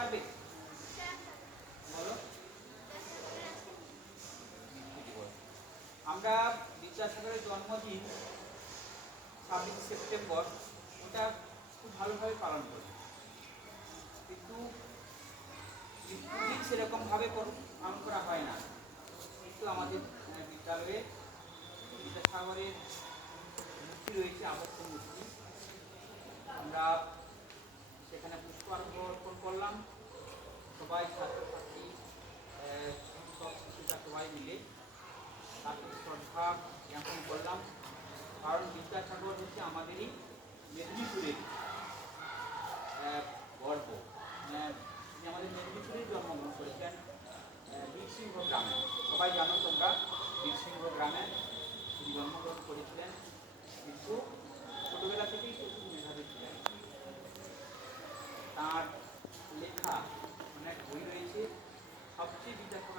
পারবে? বলো। আমরা বিদ্যাসাগরের জন্মদিন 26 সেপ্টেম্বর ওটা খুব ভালোভাবে পালন করি, কিন্তু মৃত্যুদিন সেরকমভাবে পালন করা হয় না। কিন্তু আমাদের বিদ্যালয়ে বিদ্যাসাগরের মূর্তি রয়েছে, আবদ্ধ মূর্তি। আমরা সেখানে পুষ্পার্ঘ্য অর্পণ করলাম, সবাই ছাত্রছাত্রী, শিক্ষক শিক্ষিকা সবাই মিলে তাকে শ্রদ্ধা জ্ঞাপন করলাম। কারণ বিদ্যাসাগর হচ্ছে আমাদেরই মেদিনীপুরের গর্ব। তিনি আমাদের মেদিনীপুরেই জন্মগ্রহণ করেছেন, বীরসিংহ গ্রামে। সবাই জানো তোমরা, বীরসিংহ গ্রামে তিনি জন্মগ্রহণ করেছিলেন, কিন্তু ছোটবেলা থেকেই প্রচুর মেধাবী ছিলেন। তাঁর লেখা অনেক বই রয়েছে। সবচেয়ে বিদ্যাসাগর